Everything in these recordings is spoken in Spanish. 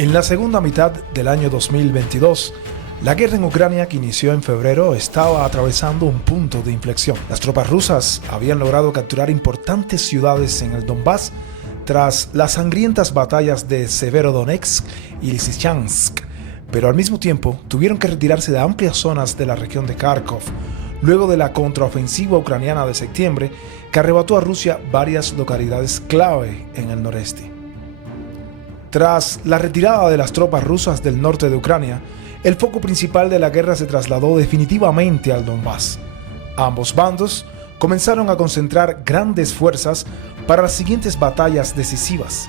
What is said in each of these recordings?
En la segunda mitad del año 2022, la guerra en Ucrania, que inició en febrero, estaba atravesando un punto de inflexión. Las tropas rusas habían logrado capturar importantes ciudades en el Donbass tras las sangrientas batallas de Severodonetsk y Lysychansk, pero al mismo tiempo tuvieron que retirarse de amplias zonas de la región de Kharkov, luego de la contraofensiva ucraniana de septiembre que arrebató a Rusia varias localidades clave en el noreste. Tras la retirada de las tropas rusas del norte de Ucrania, el foco principal de la guerra se trasladó definitivamente al Donbass. Ambos bandos comenzaron a concentrar grandes fuerzas para las siguientes batallas decisivas.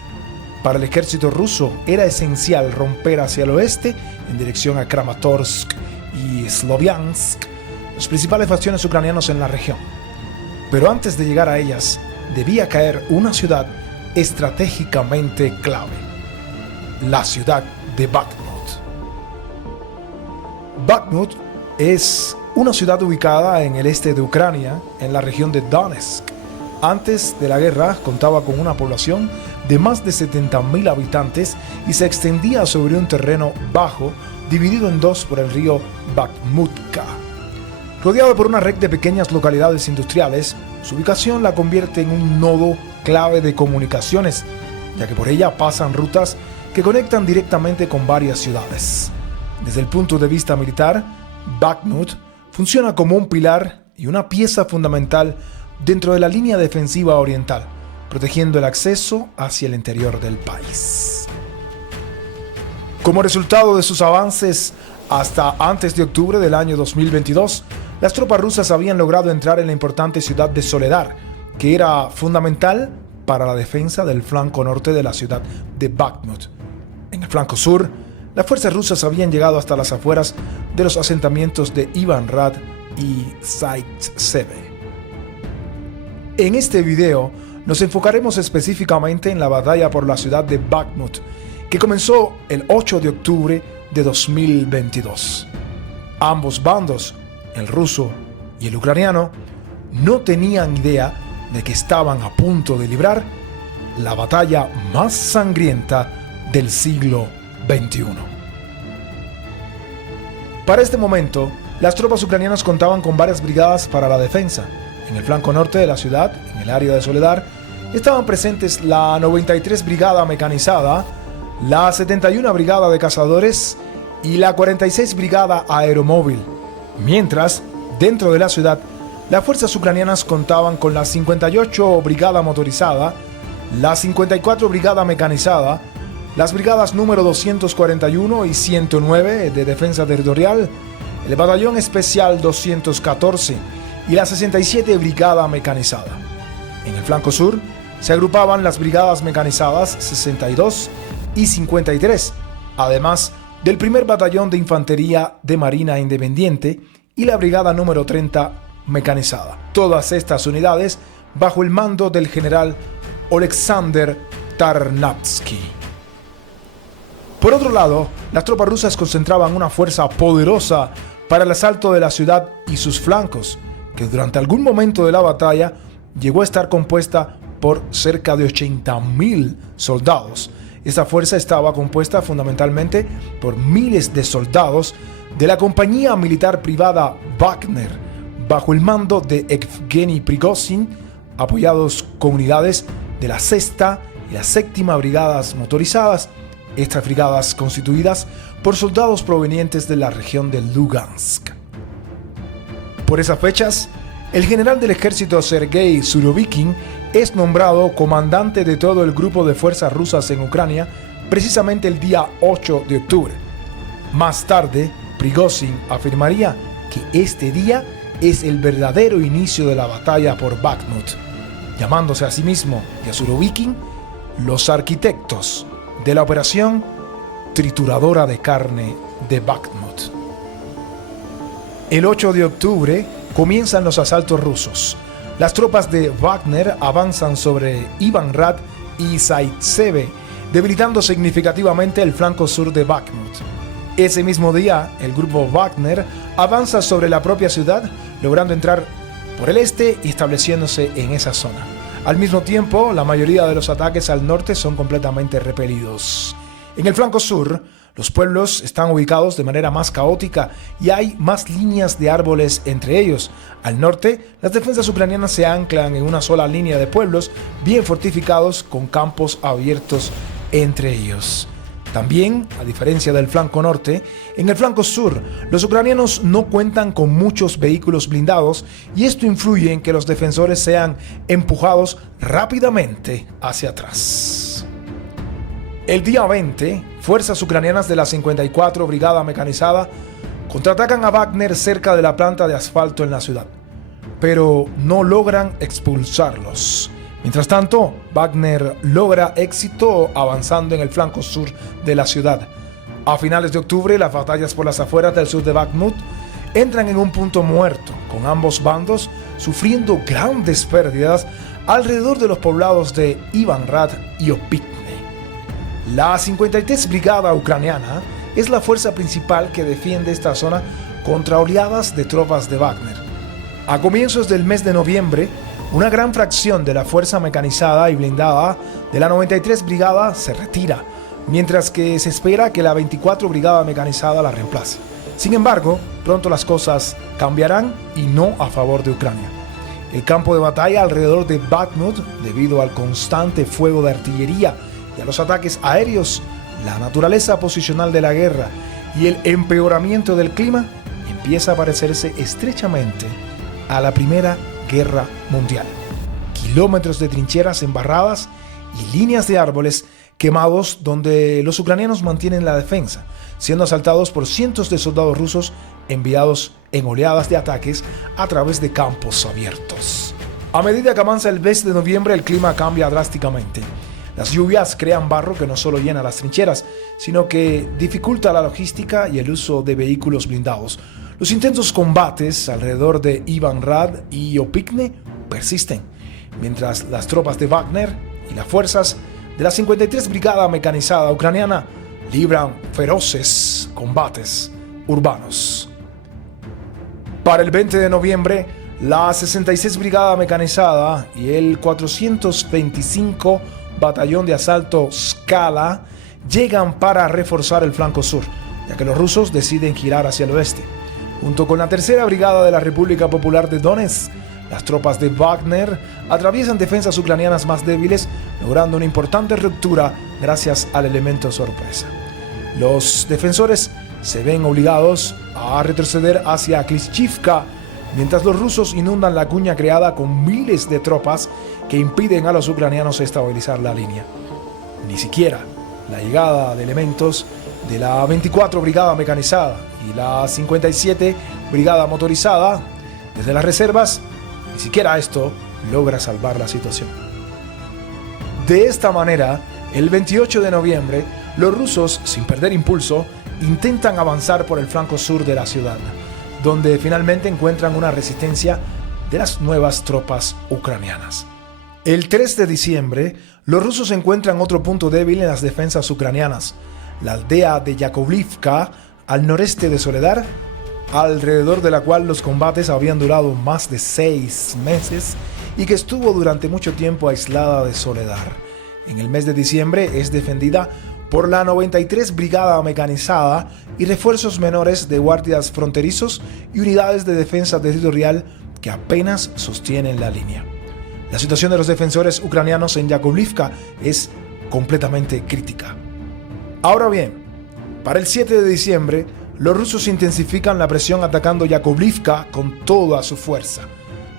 Para el ejército ruso era esencial romper hacia el oeste en dirección a Kramatorsk y Sloviansk, los principales bastiones ucranianos en la región. Pero antes de llegar a ellas, debía caer una ciudad estratégicamente clave: la ciudad de Bakhmut. Bakhmut es una ciudad ubicada en el este de Ucrania, en la región de Donetsk. Antes de la guerra contaba con una población de más de 70.000 habitantes y se extendía sobre un terreno bajo dividido en dos por el río Bakhmutka. Rodeado por una red de pequeñas localidades industriales, su ubicación la convierte en un nodo clave de comunicaciones, ya que por ella pasan rutas que conectan directamente con varias ciudades. Desde el punto de vista militar, Bakhmut funciona como un pilar y una pieza fundamental dentro de la línea defensiva oriental, protegiendo el acceso hacia el interior del país. Como resultado de sus avances, hasta antes de octubre del año 2022, las tropas rusas habían logrado entrar en la importante ciudad de Soledar, que era fundamental para la defensa del flanco norte de la ciudad de Bakhmut. En el flanco sur, las fuerzas rusas habían llegado hasta las afueras de los asentamientos de Ivanrad y Zaitsev. En este video nos enfocaremos específicamente en la batalla por la ciudad de Bakhmut, que comenzó el 8 de octubre de 2022. Ambos bandos, el ruso y el ucraniano, no tenían idea de que estaban a punto de librar la batalla más sangrienta del siglo XXI. Para este momento, las tropas ucranianas contaban con varias brigadas para la defensa. En el flanco norte de la ciudad, en el área de Soledar, estaban presentes la 93 Brigada Mecanizada, la 71 Brigada de Cazadores y la 46 Brigada Aeromóvil. Mientras, dentro de la ciudad, las fuerzas ucranianas contaban con la 58 Brigada Motorizada, la 54 Brigada Mecanizada, las brigadas número 241 y 109 de Defensa Territorial, el Batallón Especial 214 y la 67 Brigada Mecanizada. En el flanco sur se agrupaban las brigadas mecanizadas 62 y 53, además del primer Batallón de Infantería de Marina Independiente y la brigada número 30 mecanizada. Todas estas unidades bajo el mando del general Oleksandr Tarnavsky. Por otro lado, las tropas rusas concentraban una fuerza poderosa para el asalto de la ciudad y sus flancos, que durante algún momento de la batalla llegó a estar compuesta por cerca de 80.000 soldados. Esta fuerza estaba compuesta fundamentalmente por miles de soldados de la compañía militar privada Wagner, bajo el mando de Evgeny Prigozhin, apoyados con unidades de la 6ª y la 7ª brigadas motorizadas, estas brigadas constituidas por soldados provenientes de la región de Lugansk. Por esas fechas, el general del ejército Sergei Surovikin es nombrado comandante de todo el grupo de fuerzas rusas en Ucrania precisamente el día 8 de octubre. Más tarde, Prigozhin afirmaría que este día es el verdadero inicio de la batalla por Bakhmut, llamándose a sí mismo y a Surovikin los arquitectos de la operación trituradora de carne de Bakhmut. El 8 de octubre comienzan los asaltos rusos. Las tropas de Wagner avanzan sobre Ivanrad y Zaitsev, debilitando significativamente el flanco sur de Bakhmut. Ese mismo día, el grupo Wagner avanza sobre la propia ciudad, logrando entrar por el este y estableciéndose en esa zona. Al mismo tiempo, la mayoría de los ataques al norte son completamente repelidos. En el flanco sur, los pueblos están ubicados de manera más caótica y hay más líneas de árboles entre ellos. Al norte, las defensas ucranianas se anclan en una sola línea de pueblos bien fortificados con campos abiertos entre ellos. También, a diferencia del flanco norte, en el flanco sur, los ucranianos no cuentan con muchos vehículos blindados y esto influye en que los defensores sean empujados rápidamente hacia atrás. El día 20, fuerzas ucranianas de la 54 Brigada Mecanizada contraatacan a Wagner cerca de la planta de asfalto en la ciudad, pero no logran expulsarlos. Mientras tanto, Wagner logra éxito avanzando en el flanco sur de la ciudad. A finales de octubre, las batallas por las afueras del sur de Bakhmut entran en un punto muerto, con ambos bandos sufriendo grandes pérdidas alrededor de los poblados de Ivanrad y Opitne. La 53 Brigada Ucraniana es la fuerza principal que defiende esta zona contra oleadas de tropas de Wagner. A comienzos del mes de noviembre, una gran fracción de la fuerza mecanizada y blindada de la 93 Brigada se retira, mientras que se espera que la 24 Brigada Mecanizada la reemplace. Sin embargo, pronto las cosas cambiarán y no a favor de Ucrania. El campo de batalla alrededor de Bakhmut, debido al constante fuego de artillería y a los ataques aéreos, la naturaleza posicional de la guerra y el empeoramiento del clima, empieza a parecerse estrechamente a la Primera Guerra Mundial. Kilómetros de trincheras embarradas y líneas de árboles quemados donde los ucranianos mantienen la defensa, siendo asaltados por cientos de soldados rusos enviados en oleadas de ataques a través de campos abiertos. A medida que avanza el mes de noviembre, el clima cambia drásticamente. Las lluvias crean barro que no solo llena las trincheras, sino que dificulta la logística y el uso de vehículos blindados. Los intensos combates alrededor de Ivanrad y Opitne persisten, mientras las tropas de Wagner y las fuerzas de la 53 Brigada Mecanizada Ucraniana libran feroces combates urbanos. Para el 20 de noviembre, la 66 Brigada Mecanizada y el 425 Batallón de Asalto Skala llegan para reforzar el flanco sur, ya que los rusos deciden girar hacia el oeste. Junto con la tercera Brigada de la República Popular de Donetsk, las tropas de Wagner atraviesan defensas ucranianas más débiles, logrando una importante ruptura gracias al elemento sorpresa. Los defensores se ven obligados a retroceder hacia Klishchivka, mientras los rusos inundan la cuña creada con miles de tropas que impiden a los ucranianos estabilizar la línea. Ni siquiera la llegada de elementos de la 24 Brigada Mecanizada y la 57 Brigada Motorizada desde las reservas, ni siquiera esto logra salvar la situación. De esta manera, el 28 de noviembre, los rusos, sin perder impulso, intentan avanzar por el flanco sur de la ciudad, donde finalmente encuentran una resistencia de las nuevas tropas ucranianas. El 3 de diciembre, los rusos encuentran otro punto débil en las defensas ucranianas, la aldea de Yakovlivka, al noreste de Soledar, alrededor de la cual los combates habían durado más de 6 meses y que estuvo durante mucho tiempo aislada de Soledar. En el mes de diciembre es defendida por la 93 Brigada Mecanizada y refuerzos menores de guardias fronterizos y unidades de defensa territorial que apenas sostienen la línea. La situación de los defensores ucranianos en Yakovlivka es completamente crítica. Ahora bien, para el 7 de diciembre, los rusos intensifican la presión atacando Yakovlivka con toda su fuerza.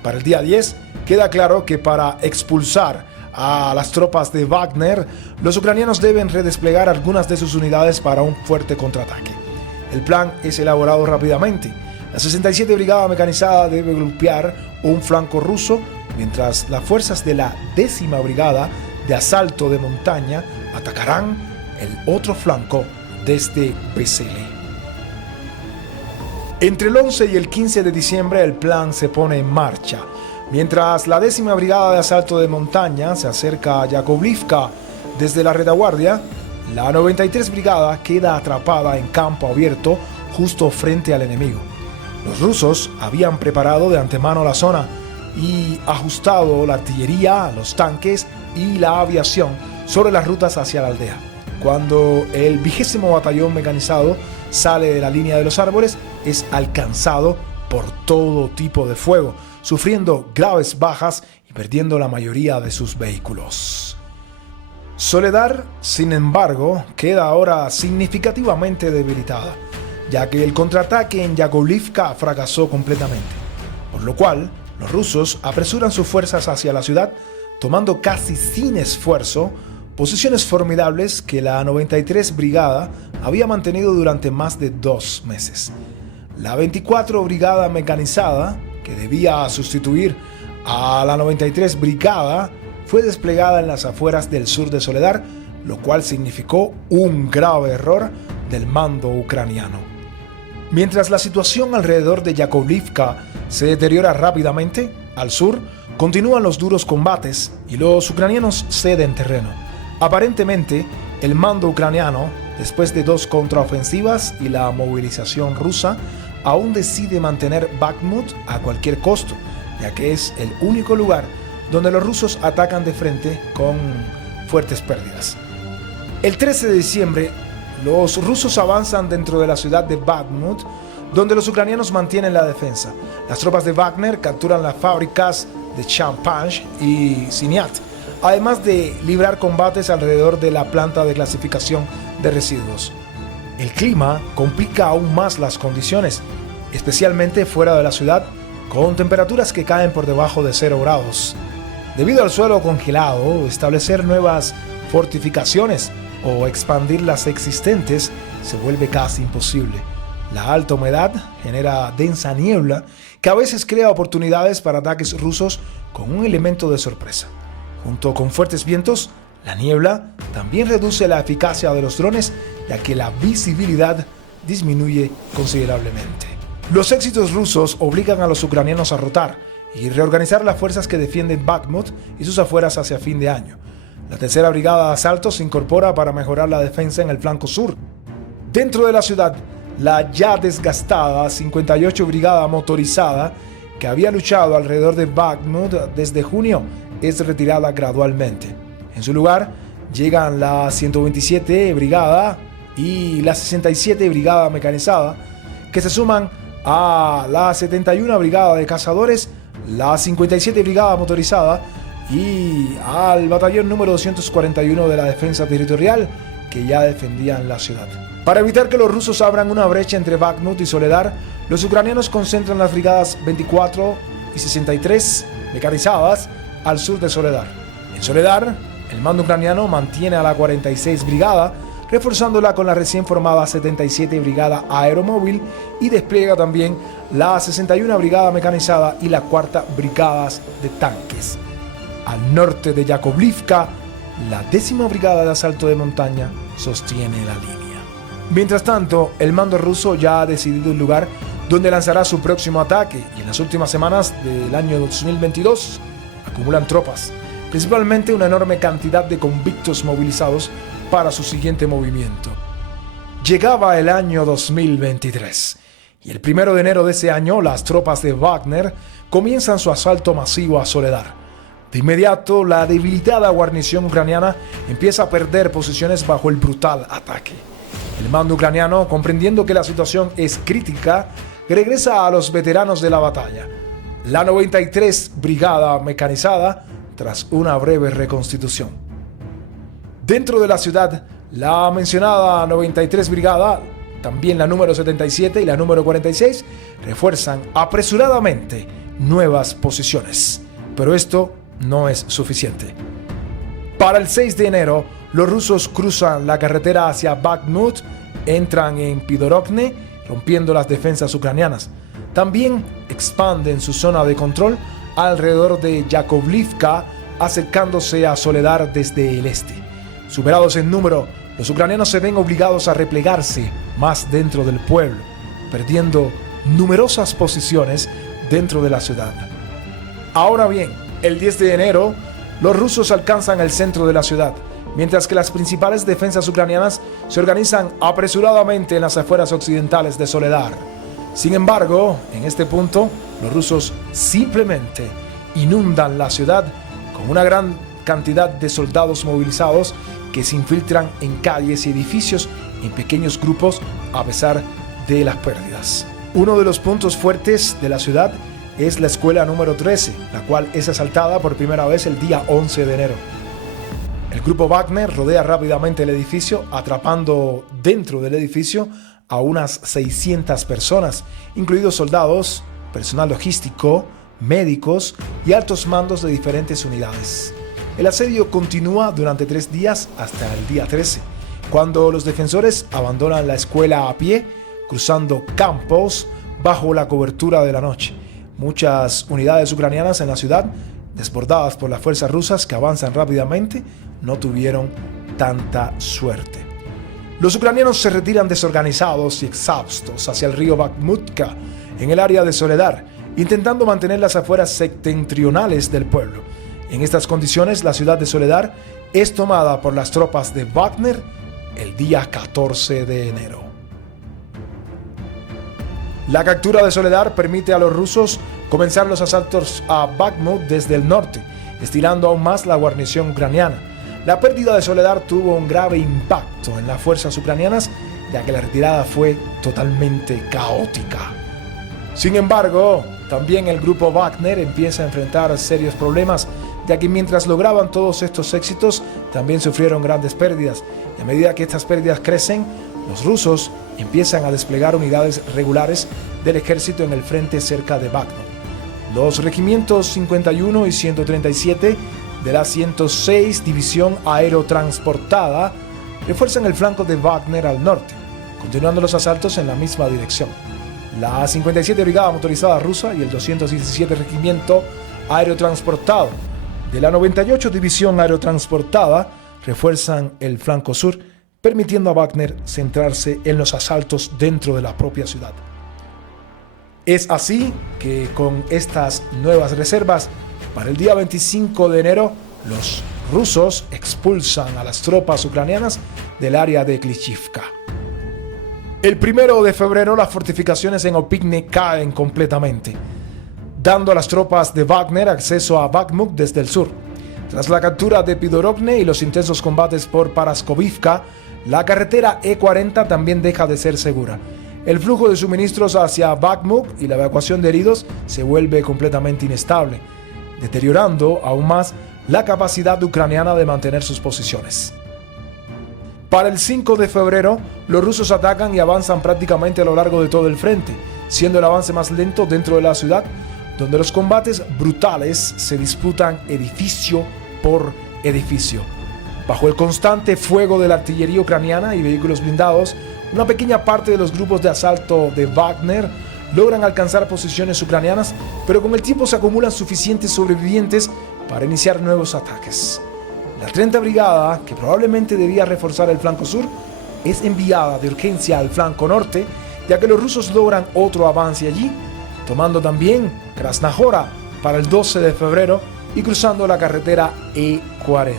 Para el día 10, queda claro que para expulsar a las tropas de Wagner, los ucranianos deben redesplegar algunas de sus unidades para un fuerte contraataque. El plan es elaborado rápidamente. La 67 Brigada Mecanizada debe golpear un flanco ruso, mientras las fuerzas de la 10ª Brigada de Asalto de Montaña atacarán el otro flanco desde Vesele. Entre el 11 y el 15 de diciembre el plan se pone en marcha. Mientras la 10ª Brigada de Asalto de Montaña se acerca a Yakovlivka desde la retaguardia, la 93 Brigada queda atrapada en campo abierto justo frente al enemigo. Los rusos habían preparado de antemano la zona y ajustado la artillería, los tanques y la aviación sobre las rutas hacia la aldea. cuando el 20º batallón mecanizado sale de la línea de los árboles, es alcanzado por todo tipo de fuego, sufriendo graves bajas y perdiendo la mayoría de sus vehículos. Soledar, sin embargo, queda ahora significativamente debilitada, ya que el contraataque en Yakovlivka fracasó completamente, por lo cual los rusos apresuran sus fuerzas hacia la ciudad, tomando casi sin esfuerzo posiciones formidables que la 93 Brigada había mantenido durante más de 2 meses. La 24 Brigada Mecanizada, que debía sustituir a la 93 Brigada, fue desplegada en las afueras del sur de Soledar, lo cual significó un grave error del mando ucraniano. Mientras la situación alrededor de Yakovlivka se deteriora rápidamente, al sur continúan los duros combates y los ucranianos ceden terreno. Aparentemente, el mando ucraniano, después de 2 contraofensivas y la movilización rusa, aún decide mantener Bakhmut a cualquier costo, ya que es el único lugar donde los rusos atacan de frente con fuertes pérdidas. El 13 de diciembre, los rusos avanzan dentro de la ciudad de Bakhmut, donde los ucranianos mantienen la defensa. Las tropas de Wagner capturan las fábricas de Champagne y Siniat, además de librar combates alrededor de la planta de clasificación de residuos. El clima complica aún más las condiciones, especialmente fuera de la ciudad, con temperaturas que caen por debajo de 0 grados. Debido al suelo congelado, establecer nuevas fortificaciones o expandir las existentes se vuelve casi imposible. La alta humedad genera densa niebla que a veces crea oportunidades para ataques rusos con un elemento de sorpresa. Junto con fuertes vientos, la niebla también reduce la eficacia de los drones, ya que la visibilidad disminuye considerablemente. Los éxitos rusos obligan a los ucranianos a rotar y reorganizar las fuerzas que defienden Bakhmut y sus afueras hacia fin de año. La tercera brigada de asalto se incorpora para mejorar la defensa en el flanco sur. Dentro de la ciudad, la ya desgastada 58 Brigada Motorizada, que había luchado alrededor de Bakhmut desde junio, es retirada gradualmente. En su lugar, llegan la 127 Brigada y la 67 Brigada Mecanizada, que se suman a la 71 Brigada de Cazadores, la 57 Brigada Motorizada y al batallón número 241 de la Defensa Territorial, que ya defendían la ciudad. Para evitar que los rusos abran una brecha entre Bakhmut y Soledar, los ucranianos concentran las brigadas 24 y 63 mecanizadas al sur de Soledar. En Soledar, el mando ucraniano mantiene a la 46 Brigada, reforzándola con la recién formada 77 Brigada Aeromóvil, y despliega también la 61 Brigada Mecanizada y la 4 Brigadas de Tanques. Al norte de Yakovlivka, la 10ª Brigada de Asalto de Montaña sostiene la línea. Mientras tanto, el mando ruso ya ha decidido el lugar donde lanzará su próximo ataque, y en las últimas semanas del año 2022 acumulan tropas, principalmente una enorme cantidad de convictos movilizados para su siguiente movimiento. Llegaba el año 2023 y el 1 de enero de ese año las tropas de Wagner comienzan su asalto masivo a Soledar. De inmediato, la debilitada guarnición ucraniana empieza a perder posiciones bajo el brutal ataque. El mando ucraniano, comprendiendo que la situación es crítica, regresa a los veteranos de la batalla, la 93 Brigada Mecanizada, tras una breve reconstitución. Dentro de la ciudad, la mencionada 93 Brigada, también la número 77 y la número 46, refuerzan apresuradamente nuevas posiciones. Pero esto no es suficiente. Para el 6 de enero, los rusos cruzan la carretera hacia Bakhmut, entran en Pidorovne, rompiendo las defensas ucranianas. También expanden su zona de control alrededor de Yakovlivka, acercándose a Soledar desde el este. Superados en número, los ucranianos se ven obligados a replegarse más dentro del pueblo, perdiendo numerosas posiciones dentro de la ciudad. Ahora bien, el 10 de enero, los rusos alcanzan el centro de la ciudad, mientras que las principales defensas ucranianas se organizan apresuradamente en las afueras occidentales de Soledar. Sin embargo, en este punto, los rusos simplemente inundan la ciudad con una gran cantidad de soldados movilizados que se infiltran en calles y edificios en pequeños grupos a pesar de las pérdidas. Uno de los puntos fuertes de la ciudad es la escuela número 13, la cual es asaltada por primera vez el día 11 de enero. El grupo Wagner rodea rápidamente el edificio, atrapando dentro del edificio a unas 600 personas, incluidos soldados, personal logístico, médicos y altos mandos de diferentes unidades. El asedio continúa durante 3 días hasta el día 13, cuando los defensores abandonan la escuela a pie, cruzando campos bajo la cobertura de la noche. Muchas unidades ucranianas en la ciudad, desbordadas por las fuerzas rusas que avanzan rápidamente, no tuvieron tanta suerte. Los ucranianos se retiran desorganizados y exhaustos hacia el río Bakhmutka, en el área de Soledar, intentando mantener las afueras septentrionales del pueblo. En estas condiciones, la ciudad de Soledar es tomada por las tropas de Wagner el día 14 de enero. La captura de Soledar permite a los rusos comenzar los asaltos a Bakhmut desde el norte, estirando aún más la guarnición ucraniana. La pérdida de Soledar tuvo un grave impacto en las fuerzas ucranianas, ya que la retirada fue totalmente caótica. Sin embargo, también el grupo Wagner empieza a enfrentar serios problemas, ya que mientras lograban todos estos éxitos, también sufrieron grandes pérdidas. Y a medida que estas pérdidas crecen, los rusos empiezan a desplegar unidades regulares del ejército en el frente cerca de Bakhmut. Los regimientos 51 y 137 de la 106 División Aerotransportada refuerzan el flanco de Wagner al norte, continuando los asaltos en la misma dirección. La 57 Brigada Motorizada Rusa y el 217 Regimiento Aerotransportado de la 98 División Aerotransportada refuerzan el flanco sur, permitiendo a Wagner centrarse en los asaltos dentro de la propia ciudad. Es así que con estas nuevas reservas, para el día 25 de enero, los rusos expulsan a las tropas ucranianas del área de Klishchiivka. El 1 de febrero, las fortificaciones en Opygne caen completamente, dando a las tropas de Wagner acceso a Bakhmut desde el sur. Tras la captura de Pidorovne y los intensos combates por Paraskovivka, la carretera E40 también deja de ser segura. El flujo de suministros hacia Bakhmut y la evacuación de heridos se vuelve completamente inestable, deteriorando aún más la capacidad ucraniana de mantener sus posiciones. Para el 5 de febrero, los rusos atacan y avanzan prácticamente a lo largo de todo el frente, siendo el avance más lento dentro de la ciudad, donde los combates brutales se disputan edificio por edificio. Bajo el constante fuego de la artillería ucraniana y vehículos blindados, una pequeña parte de los grupos de asalto de Wagner logran alcanzar posiciones ucranianas, pero con el tiempo se acumulan suficientes sobrevivientes para iniciar nuevos ataques. La 30 Brigada, que probablemente debía reforzar el flanco sur, es enviada de urgencia al flanco norte, ya que los rusos logran otro avance allí, tomando también Krasnahora para el 12 de febrero y cruzando la carretera E40.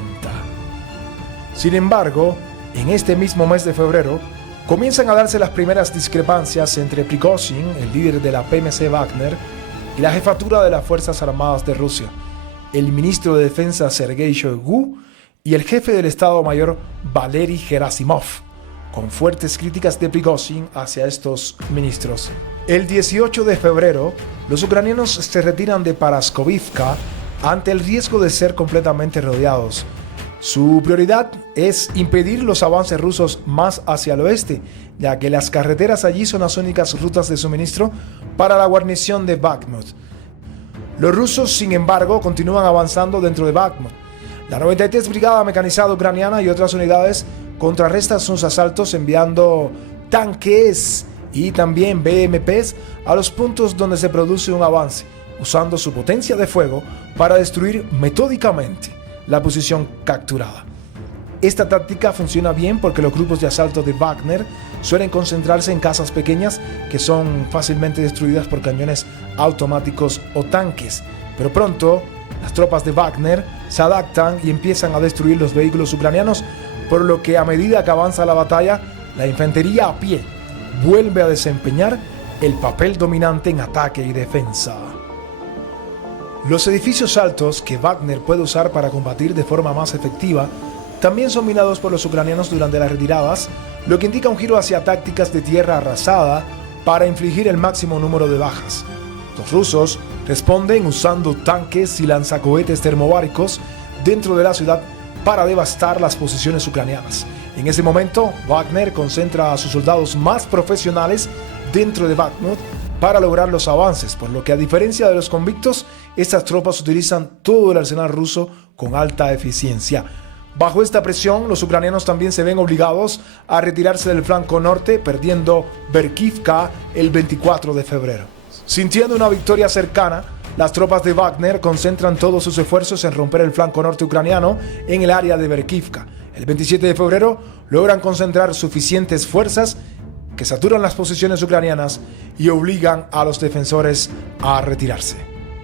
Sin embargo, en este mismo mes de febrero, comienzan a darse las primeras discrepancias entre Prigozhin, el líder de la PMC Wagner, y la jefatura de las Fuerzas Armadas de Rusia, el ministro de Defensa Sergei Shoigu y el jefe del Estado Mayor Valery Gerasimov, con fuertes críticas de Prigozhin hacia estos ministros. El 18 de febrero, los ucranianos se retiran de Paraskovivka ante el riesgo de ser completamente rodeados. Su prioridad es impedir los avances rusos más hacia el oeste, ya que las carreteras allí son las únicas rutas de suministro para la guarnición de Bakhmut. Los rusos, sin embargo, continúan avanzando dentro de Bakhmut. La 93 Brigada Mecanizada Ucraniana y otras unidades contrarrestan sus asaltos enviando tanques y también BMPs a los puntos donde se produce un avance, usando su potencia de fuego para destruir metódicamente la posición capturada. Esta táctica funciona bien porque los grupos de asalto de Wagner suelen concentrarse en casas pequeñas que son fácilmente destruidas por cañones automáticos o tanques, pero pronto las tropas de Wagner se adaptan y empiezan a destruir los vehículos ucranianos, por lo que a medida que avanza la batalla, la infantería a pie vuelve a desempeñar el papel dominante en ataque y defensa. Los edificios altos que Wagner puede usar para combatir de forma más efectiva también son minados por los ucranianos durante las retiradas, lo que indica un giro hacia tácticas de tierra arrasada para infligir el máximo número de bajas. Los rusos responden usando tanques y lanzacohetes termobáricos dentro de la ciudad para devastar las posiciones ucranianas. En ese momento, Wagner concentra a sus soldados más profesionales dentro de Bakhmut para lograr los avances, por lo que a diferencia de los convictos, estas tropas utilizan todo el arsenal ruso con alta eficiencia. Bajo esta presión, los ucranianos también se ven obligados a retirarse del flanco norte, perdiendo Berkivka el 24 de febrero. Sintiendo una victoria cercana, las tropas de Wagner concentran todos sus esfuerzos en romper el flanco norte ucraniano en el área de Berkivka. El 27 de febrero logran concentrar suficientes fuerzas que saturan las posiciones ucranianas y obligan a los defensores a retirarse.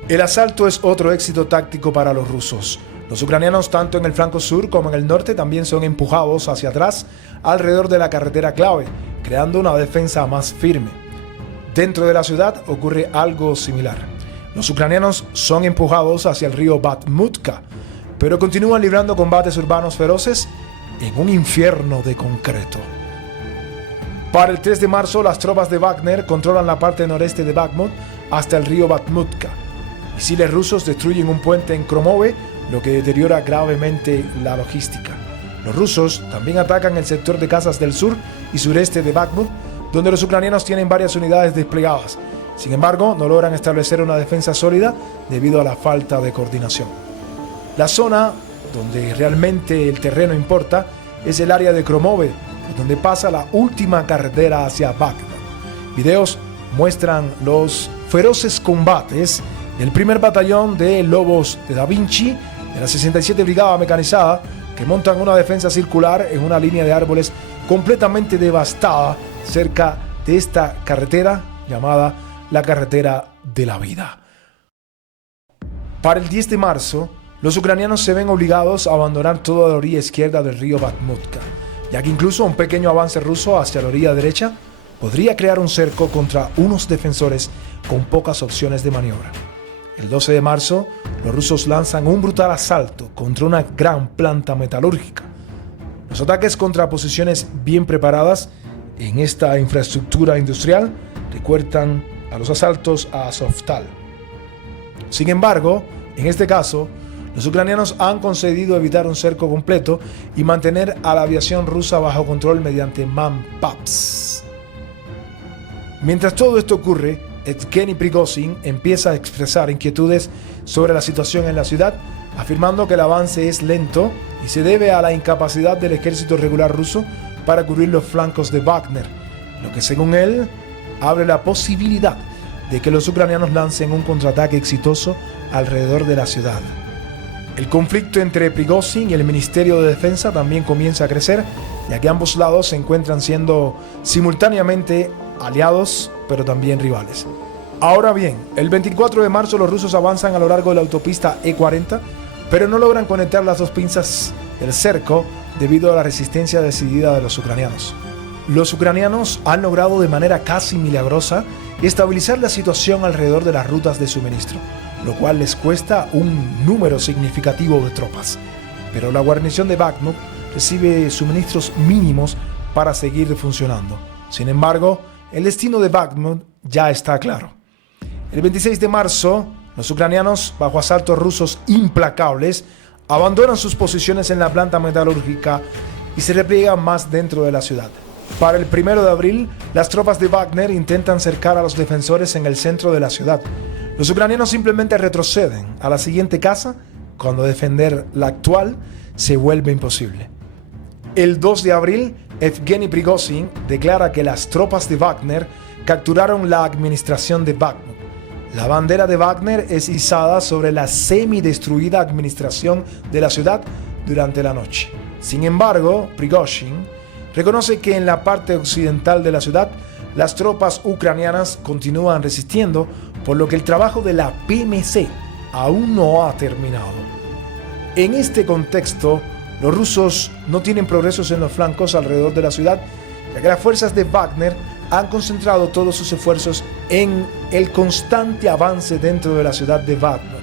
El asalto es otro éxito táctico para los rusos. Los ucranianos, tanto en el flanco sur como en el norte, también son empujados hacia atrás alrededor de la carretera clave, creando una defensa más firme. Dentro de la ciudad ocurre algo similar. Los ucranianos son empujados hacia el río Bakhmutka, pero continúan librando combates urbanos feroces en un infierno de concreto. Para el 3 de marzo, las tropas de Wagner controlan la parte noreste de Bakhmut hasta el río Bakhmutka. Misiles rusos destruyen un puente en Kromove, lo que deteriora gravemente la logística. Los rusos también atacan el sector de casas del sur y sureste de Bakhmut, donde los ucranianos tienen varias unidades desplegadas. Sin embargo, no logran establecer una defensa sólida debido a la falta de coordinación. La zona donde realmente el terreno importa es el área de Kromove, donde pasa la última carretera hacia Bakhmut. Videos muestran los feroces combates del primer batallón de Lobos de Da Vinci de la 67 Brigada Mecanizada, que montan una defensa circular en una línea de árboles completamente devastada cerca de esta carretera llamada la Carretera de la Vida. Para el 10 de marzo, los ucranianos se ven obligados a abandonar toda la orilla izquierda del río Bakhmutka, ya que incluso un pequeño avance ruso hacia la orilla derecha podría crear un cerco contra unos defensores con pocas opciones de maniobra. El 12 de marzo, los rusos lanzan un brutal asalto contra una gran planta metalúrgica. Los ataques contra posiciones bien preparadas en esta infraestructura industrial recuerdan a los asaltos a Azovstal. Sin embargo, en este caso, los ucranianos han concedido evitar un cerco completo y mantener a la aviación rusa bajo control mediante MAN-PAPS. Mientras todo esto ocurre, Evgeny Prigozhin empieza a expresar inquietudes sobre la situación en la ciudad, afirmando que el avance es lento y se debe a la incapacidad del ejército regular ruso para cubrir los flancos de Wagner, lo que según él abre la posibilidad de que los ucranianos lancen un contraataque exitoso alrededor de la ciudad. El conflicto entre Prigozhin y el Ministerio de Defensa también comienza a crecer, ya que ambos lados se encuentran siendo simultáneamente aliados, pero también rivales. Ahora bien, el 24 de marzo los rusos avanzan a lo largo de la autopista E40, pero no logran conectar las dos pinzas del cerco debido a la resistencia decidida de los ucranianos. Los ucranianos han logrado de manera casi milagrosa estabilizar la situación alrededor de las rutas de suministro, lo cual les cuesta un número significativo de tropas. Pero la guarnición de Bakhmut recibe suministros mínimos para seguir funcionando. Sin embargo, el destino de Bakhmut ya está claro. El 26 de marzo, los ucranianos, bajo asaltos rusos implacables, abandonan sus posiciones en la planta metalúrgica y se repliegan más dentro de la ciudad. Para el 1 de abril, las tropas de Wagner intentan cercar a los defensores en el centro de la ciudad. Los ucranianos simplemente retroceden a la siguiente casa cuando defender la actual se vuelve imposible. El 2 de abril, Evgeny Prigozhin declara que las tropas de Wagner capturaron la administración de Bakhmut. La bandera de Wagner es izada sobre la semi-destruida administración de la ciudad durante la noche. Sin embargo, Prigozhin reconoce que en la parte occidental de la ciudad las tropas ucranianas continúan resistiendo, por lo que el trabajo de la PMC aún no ha terminado. En este contexto, los rusos no tienen progresos en los flancos alrededor de la ciudad, ya que las fuerzas de Wagner han concentrado todos sus esfuerzos en el constante avance dentro de la ciudad de Bakhmut.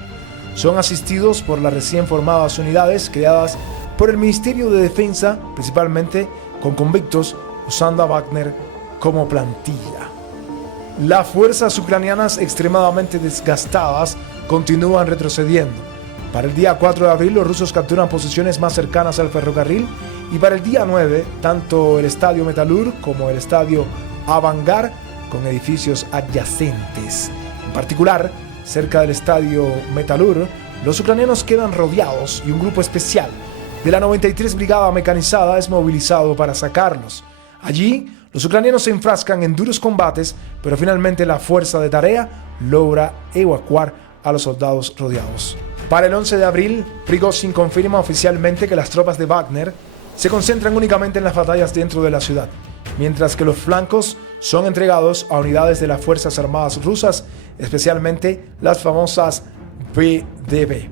Son asistidos por las recién formadas unidades creadas por el Ministerio de Defensa, principalmente con convictos, usando a Wagner como plantilla. Las fuerzas ucranianas extremadamente desgastadas continúan retrocediendo. Para el día 4 de abril los rusos capturan posiciones más cercanas al ferrocarril y para el día 9 tanto el estadio Metalurg como el estadio Avangar con edificios adyacentes. En particular, cerca del estadio Metalurg, los ucranianos quedan rodeados y un grupo especial de la 93 Brigada Mecanizada es movilizado para sacarlos. Allí, los ucranianos se enfrascan en duros combates, pero finalmente la fuerza de tarea logra evacuar a los soldados rodeados. Para el 11 de abril, Prigozhin confirma oficialmente que las tropas de Wagner se concentran únicamente en las batallas dentro de la ciudad, mientras que los flancos son entregados a unidades de las Fuerzas Armadas rusas, especialmente las famosas VDV.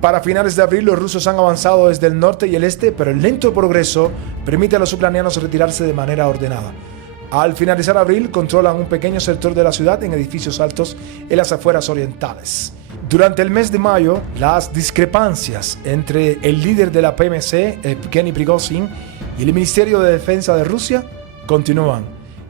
Para finales de abril, los rusos han avanzado desde el norte y el este, pero el lento progreso permite a los ucranianos retirarse de manera ordenada. Al finalizar abril, controlan un pequeño sector de la ciudad en edificios altos en las afueras orientales. Durante el mes de mayo, las discrepancias entre el líder de la PMC, Evgeny Prigozhin, y el Ministerio de Defensa de Rusia continúan.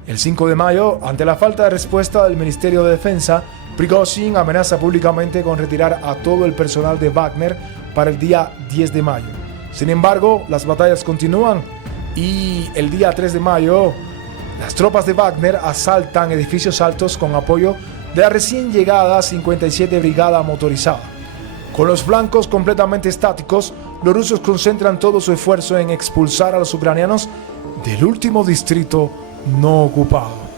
El 5 de mayo, ante la falta de respuesta del Ministerio de Defensa, Prigozhin amenaza públicamente con retirar a todo el personal de Wagner para el día 10 de mayo. Sin embargo, las batallas continúan y el día 3 de mayo, las tropas de Wagner asaltan edificios altos con apoyo de la recién llegada 57 Brigada Motorizada. Con los flancos completamente estáticos, los rusos concentran todo su esfuerzo en expulsar a los ucranianos del último distrito no ocupado.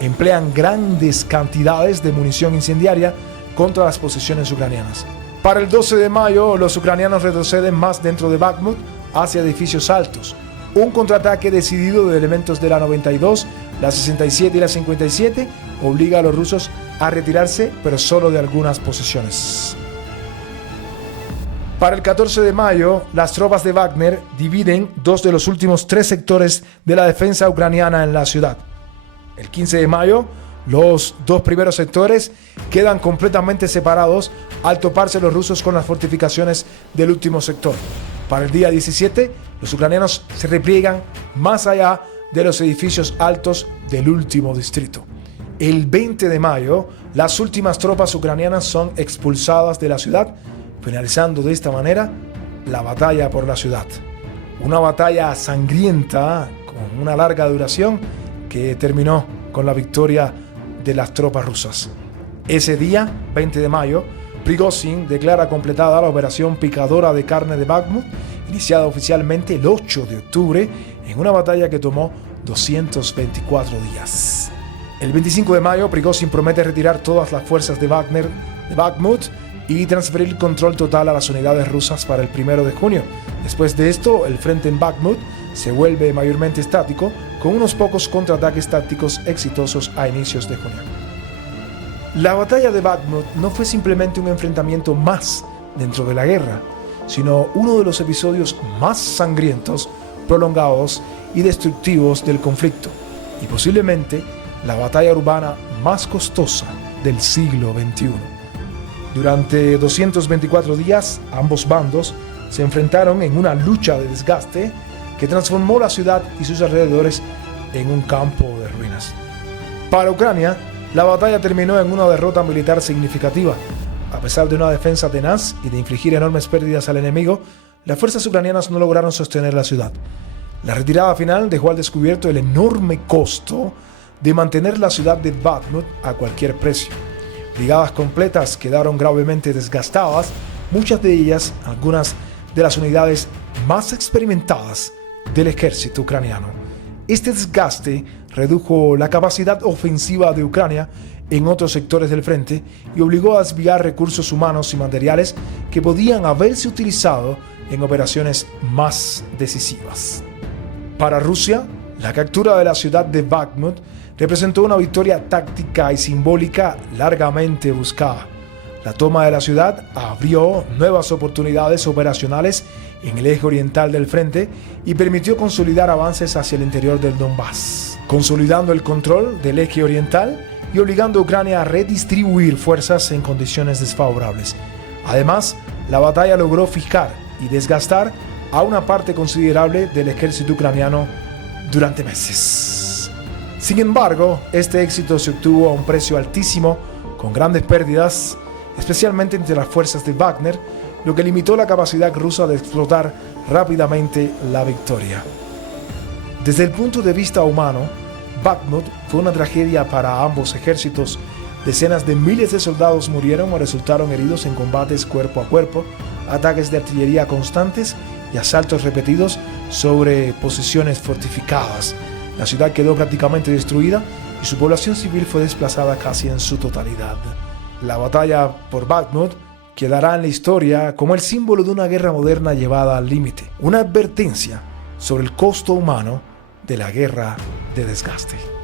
Emplean grandes cantidades de munición incendiaria contra las posiciones ucranianas. Para el 12 de mayo, los ucranianos retroceden más dentro de Bakhmut hacia edificios altos. Un contraataque decidido de elementos de la 92, la 67 y la 57 obliga a los rusos a retirarse, pero solo de algunas posiciones. Para el 14 de mayo, las tropas de Wagner dividen dos de los últimos 3 sectores de la defensa ucraniana en la ciudad. El 15 de mayo, los 2 primeros sectores quedan completamente separados al toparse los rusos con las fortificaciones del último sector. Para el día 17, los ucranianos se repliegan más allá de los edificios altos del último distrito. El 20 de mayo, las últimas tropas ucranianas son expulsadas de la ciudad, finalizando de esta manera la batalla por la ciudad. Una batalla sangrienta con una larga duración que terminó con la victoria de las tropas rusas. Ese día, 20 de mayo, Prigozhin declara completada la operación picadora de carne de Bakhmut, iniciada oficialmente el 8 de octubre en una batalla que tomó 224 días. El 25 de mayo, Prigozhin promete retirar todas las fuerzas de Wagner de Bakhmut y transferir el control total a las unidades rusas para el 1 de junio. Después de esto, el frente en Bakhmut se vuelve mayormente estático, con unos pocos contraataques tácticos exitosos a inicios de junio. La batalla de Bakhmut no fue simplemente un enfrentamiento más dentro de la guerra, sino uno de los episodios más sangrientos, prolongados y destructivos del conflicto, y posiblemente la batalla urbana más costosa del siglo XXI. Durante 224 días, ambos bandos se enfrentaron en una lucha de desgaste que transformó la ciudad y sus alrededores en un campo de ruinas. Para Ucrania, la batalla terminó en una derrota militar significativa. A pesar de una defensa tenaz y de infligir enormes pérdidas al enemigo, las fuerzas ucranianas no lograron sostener la ciudad. La retirada final dejó al descubierto el enorme costo de mantener la ciudad de Bakhmut a cualquier precio. Brigadas completas quedaron gravemente desgastadas, muchas de ellas, algunas de las unidades más experimentadas del ejército ucraniano. Este desgaste redujo la capacidad ofensiva de Ucrania en otros sectores del frente y obligó a desviar recursos humanos y materiales que podían haberse utilizado en operaciones más decisivas. Para Rusia, la captura de la ciudad de Bakhmut representó una victoria táctica y simbólica largamente buscada. La toma de la ciudad abrió nuevas oportunidades operacionales en el eje oriental del frente y permitió consolidar avances hacia el interior del Donbass, consolidando el control del eje oriental y obligando a Ucrania a redistribuir fuerzas en condiciones desfavorables. Además, la batalla logró fijar y desgastar a una parte considerable del ejército ucraniano durante meses. Sin embargo, este éxito se obtuvo a un precio altísimo, con grandes pérdidas, especialmente entre las fuerzas de Wagner, lo que limitó la capacidad rusa de explotar rápidamente la victoria. Desde el punto de vista humano, Bakhmut fue una tragedia para ambos ejércitos. Decenas de miles de soldados murieron o resultaron heridos en combates cuerpo a cuerpo, ataques de artillería constantes y asaltos repetidos sobre posiciones fortificadas. La ciudad quedó prácticamente destruida y su población civil fue desplazada casi en su totalidad. La batalla por Bakhmut quedará en la historia como el símbolo de una guerra moderna llevada al límite, una advertencia sobre el costo humano de la guerra de desgaste.